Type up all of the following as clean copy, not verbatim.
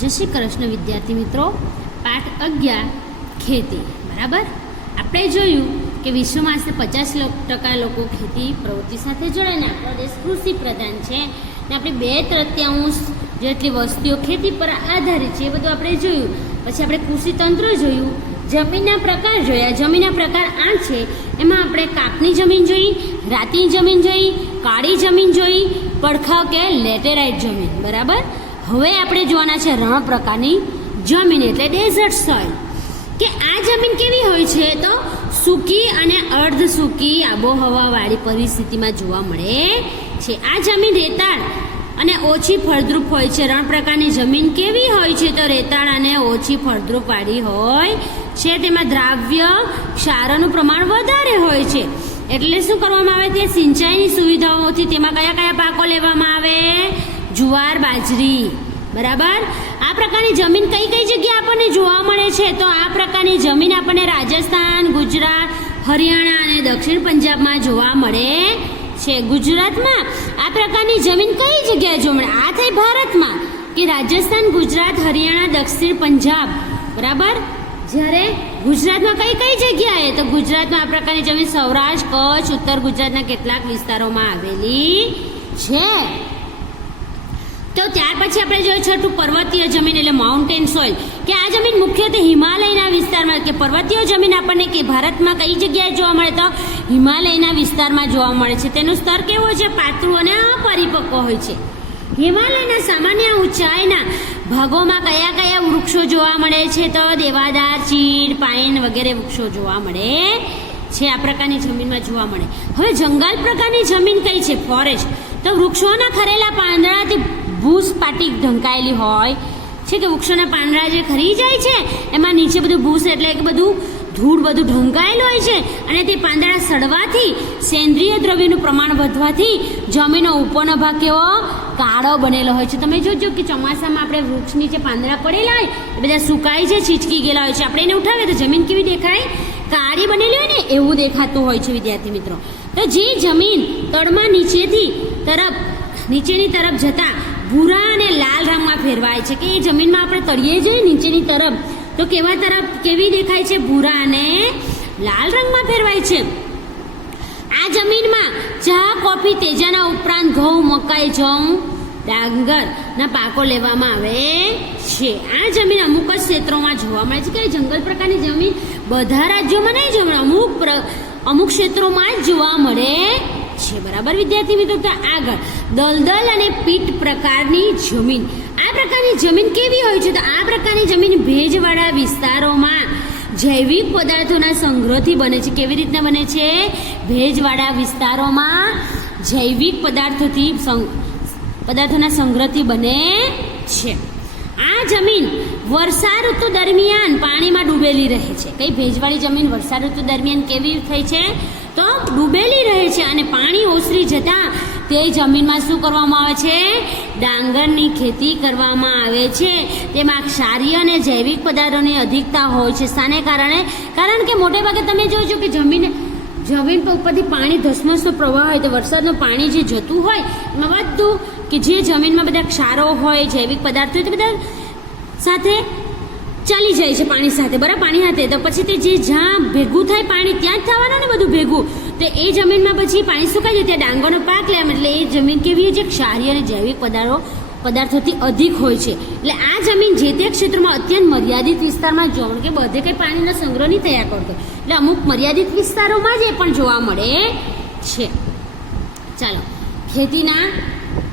જય શ્રી કૃષ્ણ વિદ્યાર્થી મિત્રો. પાઠ 11 ખેતી. બરાબર. આપણે જોયું કે વિશ્વમાં આશરે 50% લોકો ખેતી પ્રવૃત્તિ સાથે જોડાઈને આપણો દેશ કૃષિ પ્રધાન છે ને આપણી 2/3 જેટલી વસ્તીઓ ખેતી પર આધારિત છે. એ બધું આપણે જોયું. પછી આપણે કૃષિ તંત્ર જોયું, જમીનના પ્રકાર જોયા. જમીનના પ્રકાર 8 છે. એમાં આપણે કાપની જમીન જોઈ, રાતી જમીન જોઈ, કાળી જમીન જોઈ, પડખાવ કે લેટેરાઇટ જમીન. બરાબર. હવે આપણે જોવાના છે રણ પ્રકારની જમીન એટલે ડેઝર્ટ સોઇલ. કે આ જમીન કેવી હોય છે તો સૂકી અને અર્ધ સૂકી આબોહવાવાળી પરિસ્થિતિમાં જોવા મળે છે. આ જમીન રેતાળ અને ઓછી ફળદ્રુપ હોય છે. રણ પ્રકારની જમીન કેવી હોય છે તો રેતાળ અને ઓછી ફળદ્રુપવાળી હોય છે. તેમાં દ્રાવ્ય ક્ષારનું પ્રમાણ વધારે હોય છે. એટલે શું કરવામાં આવે તે સિંચાઈની સુવિધાઓથી તેમાં કયા કયા પાકો લેવામાં આવે? જુવાર, બાજરી. બરાબર. આ પ્રકારની જમીન કઈ કઈ જગ્યાએ આપણને જોવા મળે છે તો આ પ્રકારની જમીન આપણને રાજસ્થાન, ગુજરાત, હરિયાણા અને દક્ષિણ પંજાબમાં જોવા મળે છે. ગુજરાતમાં આ પ્રકારની જમીન કઈ જગ્યાએ જોવા મળે? આ થઈ ભારતમાં કે રાજસ્થાન, ગુજરાત, હરિયાણા, દક્ષિણ પંજાબ. બરાબર. જ્યારે ગુજરાતમાં કઈ કઈ જગ્યાએ તો ગુજરાતમાં આ પ્રકારની જમીન સૌરાષ્ટ્ર, કચ્છ, ઉત્તર ગુજરાતના કેટલાક વિસ્તારોમાં આવેલી છે. તો ત્યાર પછી આપણે જોયું છઠ્ઠું પર્વતીય જમીન એટલે માઉન્ટેન સોઇલ. કે આ જમીન મુખ્યત્વે હિમાલયના વિસ્તારમાં કે પર્વતીય જમીન આપણને કે ભારતમાં કઈ જગ્યાએ જોવા મળે તો હિમાલયના વિસ્તારમાં જોવા મળે છે. તેનું સ્તર કેવો છે? પાતળું અને અપરિપક્વ હોય છે. હિમાલયના સામાન્ય ઊંચાઈના ભાગોમાં કયા કયા વૃક્ષો જોવા મળે છે તો દેવાદાર, ચીડ, પાઇન વગેરે વૃક્ષો જોવા મળે છે. આ પ્રકારની જમીનમાં જોવા મળે. હવે જંગલ પ્રકારની જમીન કઈ છે? ફોરેસ્ટ. તો વૃક્ષોના ખરેલા પાંદડાથી ભૂસપાટી ઢંકાયેલી હોય છે કે વૃક્ષોના પાંદડા જે ખરી જાય છે એમાં નીચે બધું ભૂસ એટલે કે બધું ધૂળ બધું ઢંકાયેલું હોય છે અને તે પાંદડા સડવાથી સેન્દ્રિય દ્રવ્યનું પ્રમાણ વધવાથી જમીનનો ઉપરનો ભાગ કેવો કાળો બનેલો હોય છે. તમે જોજો કે ચોમાસામાં આપણે વૃક્ષ નીચે પાંદડા પડેલા હોય એ બધા સુકાઈ છે, છીચકી ગયેલા હોય છે. આપણે એને ઉઠાવીએ તો જમીન કેવી દેખાય? કાળી બનેલી હોય ને એવું દેખાતું હોય છે વિદ્યાર્થી મિત્રો. તો જે જમીન તળમાં નીચેની તરફ જતા ભૂરા અને લાલ રંગમાં ફેરવાય છે કે એ જમીનમાં આપણે તળિયે જઈએ નીચેની તરફ તો કેવી દેખાય છે? ભૂરા અને લાલ રંગમાં ફેરવાય છે. આ જમીનમાં ચા, કોફી, તેજાના ઉપરાંત ઘઉં, મકાઈ, જવ, ડાંગરના પાકો લેવામાં આવે છે. આ જમીન અમુક જ ક્ષેત્રોમાં જોવા મળે છે કે જંગલ પ્રકારની જમીન બધા રાજ્યોમાં નહીં જોવા મળે, અમુક ક્ષેત્રોમાં જ જોવા મળે છે. બરાબર વિદ્યાર્થી મિત્રો. તો આગળ દલદલ અને પીટ પ્રકારની જમીન. આ પ્રકારની જમીન કેવી હોય છે તો આ પ્રકારની જમીન ભેજવાળા વિસ્તારોમાં જૈવિક પદાર્થોના સંગ્રહથી બને છે. કેવી રીતના બને છે? ભેજવાળા વિસ્તારોમાં જૈવિક પદાર્થોના સંગ્રહથી બને છે. આ જમીન વર્ષા ઋતુ દરમિયાન પાણીમાં ડૂબેલી રહે છે. કઈ ભેજવાળી જમીન વર્ષા ઋતુ દરમિયાન કેવી થઈ છે તો ડૂબેલી રહે છે અને પાણી ઓસરી જતા તે જમીનમાં શું કરવામાં આવે છે? ડાંગરની ખેતી કરવામાં આવે છે. તેમાં ક્ષારીય અને જૈવિક પદાર્થોની અધિકતા હોય છે. શાને કારણે? કારણ કે મોટે ભાગે તમે જોજો કે જમીન પર ઉપરથી પાણી ધસમસનો પ્રવાહ હોય તો વરસાદનું પાણી જે જતું હોય એમાં બધું કે જે જમીનમાં બધા ક્ષારો હોય, જૈવિક પદાર્થો હોય તે બધા સાથે ચાલી જાય છે પાણી સાથે. બરાબર. પાણી સાથે તો પછી તે જે જ્યાં ભેગું થાય પાણી ત્યાં જ થવાનું ને બધું ભેગું તો એ જમીનમાં પછી પાણી સુકાઈ જાય ત્યાં ડાંગરનો પાક લેવા એટલે એ જમીન કેવી છે? ક્ષારીય અને જૈવિક પદાર્થોથી અધિક હોય છે. એટલે આ જમીન જે તે ક્ષેત્રમાં અત્યંત મર્યાદિત વિસ્તારમાં જોવા મળે કે બધે કંઈ પાણીનો સંગ્રહ નહીં થયા કરતો એટલે અમુક મર્યાદિત વિસ્તારોમાં જ એ પણ જોવા મળે છે. ચાલો ખેતીના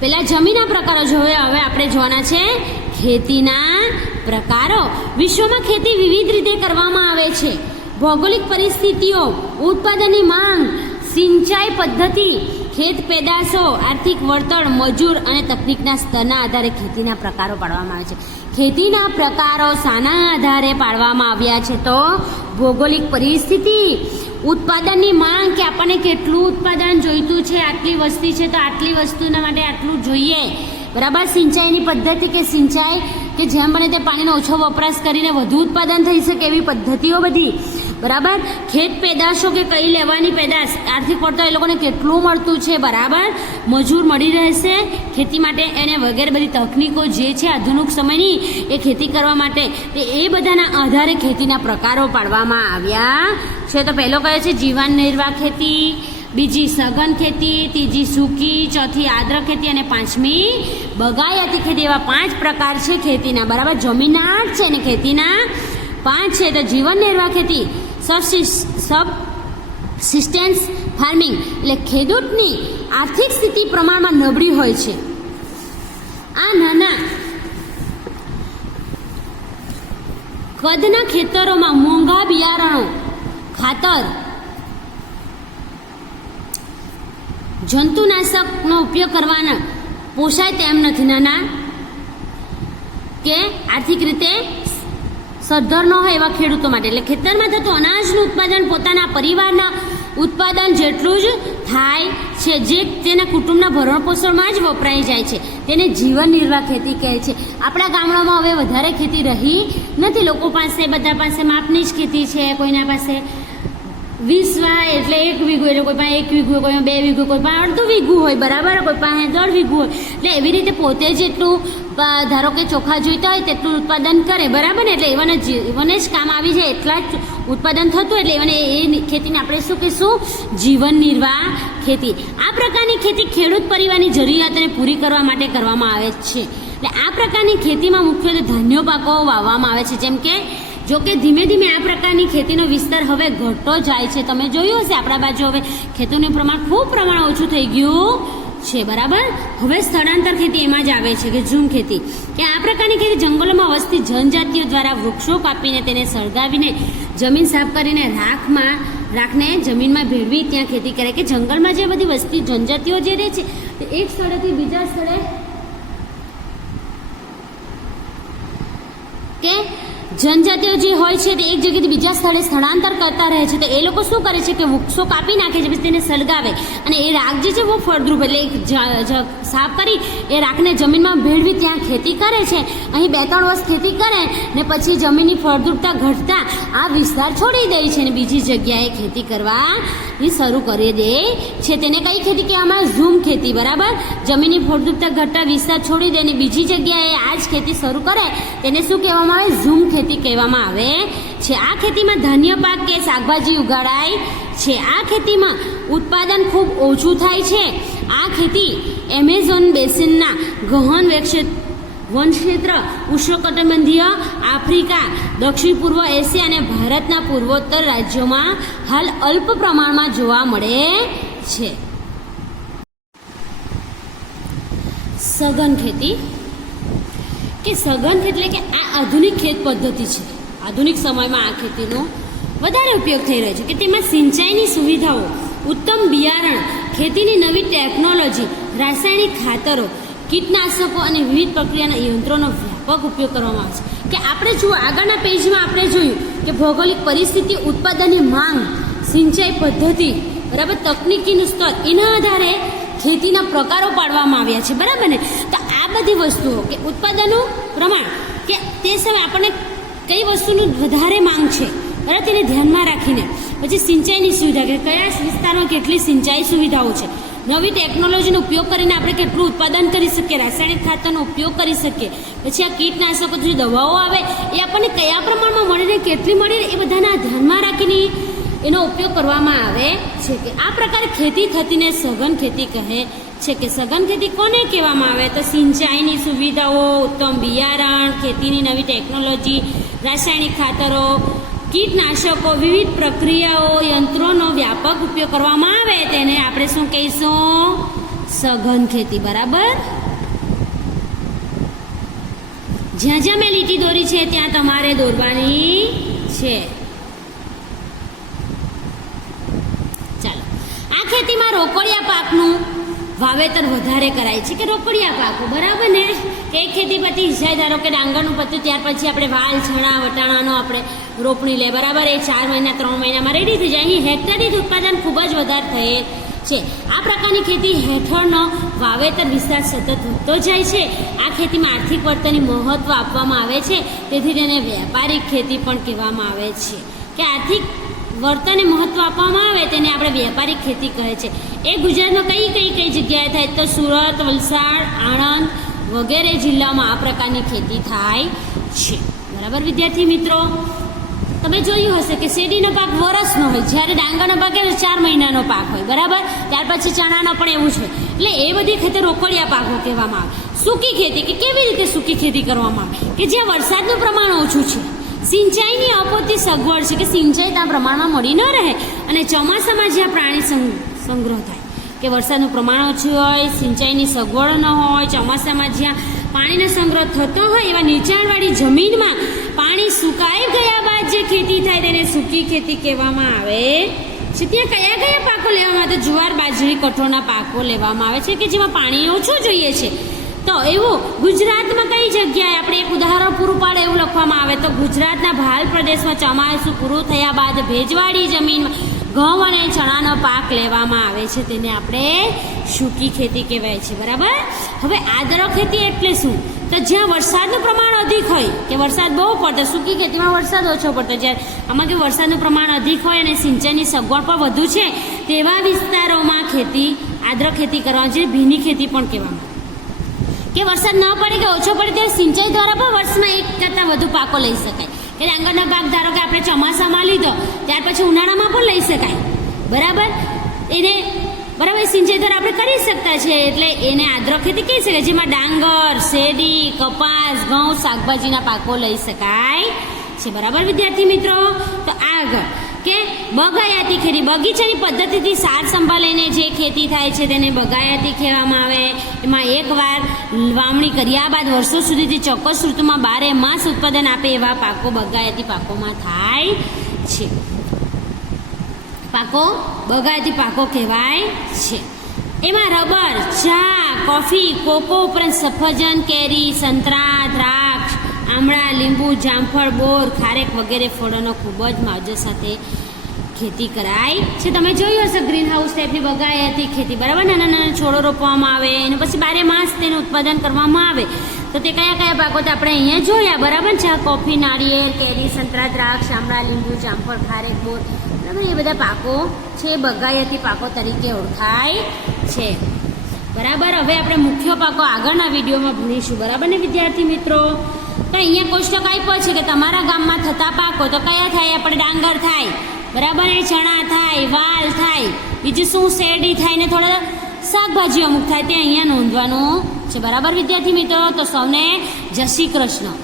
પેલા જમીનના પ્રકારો જોઈએ. હવે આપણે જોવાના છે ખેતીના પ્રકારો. વિશ્વમાં ખેતી વિવિધ રીતે કરવામાં આવે છે. ભૌગોલિક પરિસ્થિતિઓ, ઉત્પાદનની માંગ, સિંચાઈ પદ્ધતિ, ખેત પેદાશો, આર્થિક વળતર, મજૂર અને તકનીકના સ્તરના આધારે ખેતીના પ્રકારો પાડવામાં આવે છે. ખેતીના પ્રકારો શાના આધારે પાડવામાં આવ્યા છે તો ભૌગોલિક પરિસ્થિતિ, ઉત્પાદનની માંગ કે આપણને કેટલું ઉત્પાદન જોઈતું છે, આટલી વસ્તી છે તો આટલી વસ્તુના માટે આટલું જોઈએ. બરાબર. સિંચાઈની પદ્ધતિ કે સિંચાઈ કે જેમ બને તે પાણીનો ઓછો વપરાશ કરીને વધુ ઉત્પાદન થઈ શકે એવી પદ્ધતિઓ બધી. બરાબર. ખેત પેદાશો કે કઈ લેવાની પેદાશ આર્થિક વળતર એ લોકોને કેટલું મળતું છે, બરાબર. મજૂર મળી રહેશે ખેતી માટે, એને વગેરે બધી તકનીકો જે છે આધુનિક સમયની એ ખેતી કરવા માટે, એ બધાના આધારે ખેતીના પ્રકારો પાડવામાં આવ્યા છે. તો પહેલો કયો છે જીવન નિર્વાહ ખેતી, બીજી સઘન ખેતી, ત્રીજી સૂકી, ચોથી આદ્ર ખેતી અને પાંચમી બગાયતી ખેતી. એવા 5 પ્રકાર છે ખેતીના, બરાબર. જમીનના 8 છે અને ખેતીના 5 છે. તો જીવન નિર્વાહ ખેતી, સબસિસ્ટન્સ ફાર્મિંગ એટલે ખેડૂતની આર્થિક સ્થિતિ પ્રમાણમાં નબળી હોય છે. આ નાના કદના ખેતરોમાં મોંઘા બિયારણો, ખાતર, જંતુનાશકનો ઉપયોગ કરવાના પોષાય તેમ નથી. નાના કે આર્થિક રીતે સદ્ધર ન હોય એવા ખેડૂતો માટે. એટલે ખેતરમાં થતું અનાજનું ઉત્પાદન પોતાના પરિવારના ઉત્પાદન જેટલું જ થાય છે, જે તેના કુટુંબના ભરણપોષણમાં જ વપરાઈ જાય છે, તેને જીવન નિર્વાહ ખેતી કહે છે. આપણા ગામડામાં હવે વધારે ખેતી રહી નથી. લોકો પાસે, બધા પાસે માપની જ ખેતી છે. કોઈના પાસે 20 વા એટલે 1 વીઘું, એટલે કોઈ પાસે 1 વીઘું, કોઈ 2 વીઘું, કોઈ પાસે અડધું વીઘું હોય, બરાબર. કોઈ પાસે 1.5 વીઘું હોય. એટલે એવી રીતે પોતે જેટલું ધારો કે ચોખા જોઈતા હોય તેટલું ઉત્પાદન કરે, બરાબર ને. એટલે એવાને જ કામ આવી જાય એટલા જ ઉત્પાદન થતું, એટલે એવાને એ ખેતીને આપણે શું કહીશું? જીવન નિર્વાહ ખેતી. આ પ્રકારની ખેતી ખેડૂત પરિવારની જરૂરિયાતોને પૂરી કરવા માટે કરવામાં આવે છે. એટલે આ પ્રકારની ખેતીમાં મુખ્યત્વે ધાન્ય પાકો વાવવામાં આવે છે. જેમ કે જો કે ધીમે ધીમે આ પ્રકારની ખેતીનો વિસ્તાર હવે ઘટતો જાય છે. તમે જોયું હશે આપણા બાજુ હવે ખેતીનું ખૂબ પ્રમાણ ઓછું થઈ ગયું છે, બરાબર. હવે સ્થળાંતર ખેતી એમાં જ આવે છે કે ઝૂમ ખેતી, કે આ પ્રકારની ખેતી જંગલોમાં વસતી જનજાતિઓ દ્વારા વૃક્ષો કાપીને તેને સળગાવીને જમીન સાફ કરીને રાખને જમીનમાં ભેળવી ત્યાં ખેતી કરે. કે જંગલમાં જે બધી વસ્તી જનજાતિઓ જે રહે છે તે એક સ્થળેથી બીજા સ્થળે કે જનજાતિઓ જે હોય છે તે એક જગ્યાએથી બીજા સ્થળે સ્થળાંતર કરતા રહે છે. તો એ લોકો શું કરે છે કે વૃક્ષો કાપી નાખે છે, પછી તેને સળગાવે અને એ રાખ જે છે બહુ ફળદ્રુપ, એટલે સાફ કરી એ રાખને જમીનમાં ભેળવી ત્યાં ખેતી કરે છે. અહીં 2-3 વર્ષ ખેતી કરે ને પછી જમીનની ફળદ્રુપતા ઘટતા આ વિસ્તાર છોડી દે છે અને બીજી જગ્યાએ ખેતી કરવાની શરૂ કરી દે છે. તેને કઈ ખેતી કહેવામાં આવે? ઝૂમ ખેતી, બરાબર. જમીનની ફળદ્રુપતા ઘટતા વિસ્તાર છોડી દે અને બીજી જગ્યાએ આ જ ખેતી શરૂ કરે, તેને શું કહેવામાં આવે? ઝૂમ ખેતી કહેવામાં આવે છે. આ ખેતીમાં ધાન્ય પાક કે શાકભાજી ઉગાડાય છે. આ ખેતીમાં ઉત્પાદન ખૂબ ઓછું થાય છે. આ ખેતી એમેઝોન બેસિનના ગહન વનક્ષેત્ર, ઉષ્ણકટિબંધીય આફ્રિકા, દક્ષિણ પૂર્વ એશિયા અને ભારતના પૂર્વોત્તર રાજ્યોમાં હાલ અલ્પ પ્રમાણમાં જોવા મળે છે. સઘન ખેતી કે સઘન એટલે કે આ આધુનિક ખેત પદ્ધતિ છે. આધુનિક સમયમાં આ ખેતીનો વધારે ઉપયોગ થઈ રહ્યો છે કે તેમાં સિંચાઈની સુવિધાઓ, ઉત્તમ બિયારણ, ખેતીની નવી ટેકનોલોજી, રાસાયણિક ખાતરો, કીટનાશકો અને વિવિધ પ્રક્રિયાના યંત્રોનો વ્યાપક ઉપયોગ કરવામાં આવે છે. કે આપણે જુઓ આગળના પેજમાં આપણે જોયું કે ભૌગોલિક પરિસ્થિતિ, ઉત્પાદનની માંગ, સિંચાઈ પદ્ધતિ, બરાબર, તકનીકીનું સ્તર, એના આધારે ખેતીના પ્રકારો પાડવામાં આવ્યા છે, બરાબર ને. તો આ બધી વસ્તુઓ કે ઉત્પાદનનું પ્રમાણ કે તે સમયે આપણને કઈ વસ્તુનું વધારે માંગ છે, બરાબર, તેને ધ્યાનમાં રાખીને પછી સિંચાઈની સુવિધા કે કયા વિસ્તારમાં કેટલી સિંચાઈ સુવિધાઓ છે, નવી ટેકનોલોજીનો ઉપયોગ કરીને આપણે કેટલું ઉત્પાદન કરી શકીએ, રાસાયણિક ખાતરનો ઉપયોગ કરી શકીએ, પછી આ કીટનાશકો જે દવાઓ આવે એ આપણને કયા પ્રમાણમાં મળે ને કેટલી મળે એ બધાના ધ્યાનમાં રાખીને એનો ઉપયોગ કરવામાં આવે છે. કે આ પ્રકારે ખેતી થતીને સઘન ખેતી કહે છે. કે સઘન ખેતી કોને કહેવામાં આવે? તો સિંચાઈની સુવિધાઓ, ઉત્તમ બિયારણ, ખેતીની નવી ટેકનોલોજી, રાસાયણિક ખાતરો, કીટનાશકો, વિવિધ પ્રક્રિયાઓ, યંત્રોનો વ્યાપક ઉપયોગ કરવામાં આવે તેને આપણે શું કહીશું? સઘન ખેતી, બરાબર. જ્યાં જ્યાં મેં લીટી દોરી છે ત્યાં તમારે દોરવાની છે. ચાલો, આ ખેતીમાં રોકડિયા પાકનું વાવેતર વધારે કરાય છે. કે રોકડિયા પાકો, બરાબર ને. કે એક ખેતી પતી જાય, ધારો કે ડાંગરનું પત્યું, ત્યાર પછી આપણે વાલ, ચણા, વટાણાનો આપણે રોપણી લે, બરાબર. એ 4 મહિના 3 મહિનામાં રેડી થઈ જાય. અહીં હેક્ટર દીઠ ઉત્પાદન ખૂબ જ વધારે થયેલ છે. આ પ્રકારની ખેતી હેઠળનો વાવેતર વિસ્તાર સતત વધતો જાય છે. આ ખેતીમાં આર્થિક વર્તનની મહત્વ આપવામાં આવે છે, તેથી તેને વ્યાપારિક ખેતી પણ કહેવામાં આવે છે. કે આર્થિક વર્તનને મહત્વ આપવામાં આવે તેને આપણે વ્યાપારિક ખેતી કહે છે. એ ગુજરાતમાં કઈ જગ્યાએ થાય તો સુરત, વલસાડ, આણંદ વગેરે જિલ્લામાં આ પ્રકારની ખેતી થાય છે. બરાબર વિદ્યાર્થી મિત્રો, તમે જોયું હશે કે શેરડીનો પાક વરસનો હોય, જ્યારે ડાંગરનો પાક એ 4 મહિનાનો પાક હોય. બરાબર, ત્યાર પછી ચણાનો પણ એવું છે. એટલે એ બધી ખેતી રોકડિયા પાકો કહેવામાં આવે. સૂકી ખેતી કે કેવી રીતે સૂકી ખેતી કરવામાં આવે કે જ્યાં વરસાદનું પ્રમાણ ઓછું છે, સિંચાઈની અપૂરતી સગવડ છે કે સિંચાઈ ત્યાં પ્રમાણમાં મળી ન રહે, અને ચોમાસામાં જ્યાં પ્રાણી સંગ્રહ થાય કે વરસાદનું પ્રમાણ ઓછું હોય, સિંચાઈની સગવડ ન હોય, ચોમાસામાં જ્યાં પાણીનો સંગ્રહ થતો હોય એવા નીચાણવાળી જમીનમાં પાણી સુકાઈ ગયા બાદ જે ખેતી થાય તેને સૂકી ખેતી કહેવામાં આવે છે. ત્યાં કયા પાકો લેવામાં આવે તો જુવાર, બાજરી, કઠોળના પાકો લેવામાં આવે છે કે જેમાં પાણી ઓછું જોઈએ છે. તો એવું ગુજરાતમાં કઈ જગ્યાએ આપણે એક ઉદાહરણ પૂરું પાડે એવું લખવામાં આવે તો ગુજરાતના ભાલ પ્રદેશમાં ચોમાસું પૂરું થયા બાદ ભેજવાળી જમીનમાં ઘઉં અને ચણાનો પાક લેવામાં આવે છે, તેને આપણે સૂકી ખેતી કહેવાય છે. બરાબર, હવે આદ્ર ખેતી એટલે શું તો જ્યાં વરસાદનું પ્રમાણ અધિક હોય કે વરસાદ બહુ પડતો, સૂકી ખેતીમાં વરસાદ ઓછો પડતો, જ્યારે આમાં કે વરસાદનું પ્રમાણ અધિક હોય અને સિંચાઈની સગવડ પણ વધુ છે તેવા વિસ્તારોમાં ખેતી આદ્ર ખેતી કરવા જે ભીની ખેતી પણ કહેવામાં કે વરસાદ ન પડે કે ઓછો પડે ત્યારે સિંચાઈ દ્વારા પણ વર્ષમાં એક કરતાં વધુ પાકો લઈ શકાય. કે ડાંગરનો પાક ધારો કે આપણે ચોમાસામાં લીધો ત્યાર પછી ઉનાળામાં પણ લઈ શકાય. બરાબર, એને બરાબર સિંચાઈ દ્વારા આપણે કરી શકતા છીએ, એટલે એને આદ્ર ખેતી કહી શકાય, જેમાં ડાંગર, શેરડી, કપાસ, ઘઉં, શાકભાજીના પાકો લઈ શકાય છે. બરાબર વિદ્યાર્થી મિત્રો, તો આગળ કે બગાયતી ખેતી, બગીચાની પદ્ધતિથી સાર સંભાળીને જે ખેતી થાય છે તેને બગાયતી કહેવામાં આવે. એમાં એકવાર વાવણી કર્યા બાદ વર્ષો સુધીથી ચોક્કસ ઋતુમાં 12 માસ ઉત્પાદન આપે એવા પાકો બગાયતી પાકોમાં થાય છે. પાકો બગાયતી પાકો કહેવાય છે. એમાં રબર, ચા, કોફી, કોકો ઉપરાંત સફરજન, કેરી, સંતરા, દ્રાક્ષ, આમળા, લીંબુ, જામફળ, બોર, ખારેક વગેરે ફળોનો ખૂબ જ માવજત સાથે ખેતી કરાય છે. તમે જોયું હશે ગ્રીન હાઉસ ટાઈપની બગાયતી ખેતી. બરાબર, નાના છોડો રોપવામાં આવે અને પછી 12 માસ તેનું ઉત્પાદન કરવામાં આવે. તો તે કયા પાકો તો આપણે અહીંયા જોયા. બરાબર, ચા, કોફી, નાળિયેર, કેરી, સંતરા, દ્રાક્ષ, આમળા, લીંબુ, જામફળ, ખારેક, બોર, બરાબર, એ બધા પાકો છે બગાયતી પાકો તરીકે ઓળખાય છે. બરાબર, હવે આપણે મુખ્ય પાકો આગળના વિડીયોમાં ભણીશું. બરાબર ને વિદ્યાર્થી મિત્રો, તો અહીંયા કોષ્ટક આપ્યો છે કે તમારા ગામમાં થતા પાકો તો કયા થાય? આપણે ડાંગર થાય, બરાબર, એ ચણા થાય, વાલ થાય, બીજું શું શેરડી થાય ને થોડા શાકભાજી અમુક થાય તે અહીંયા નોંધવાનું છે. બરાબર વિદ્યાર્થી મિત્રો, તો સૌને જય શ્રી કૃષ્ણ.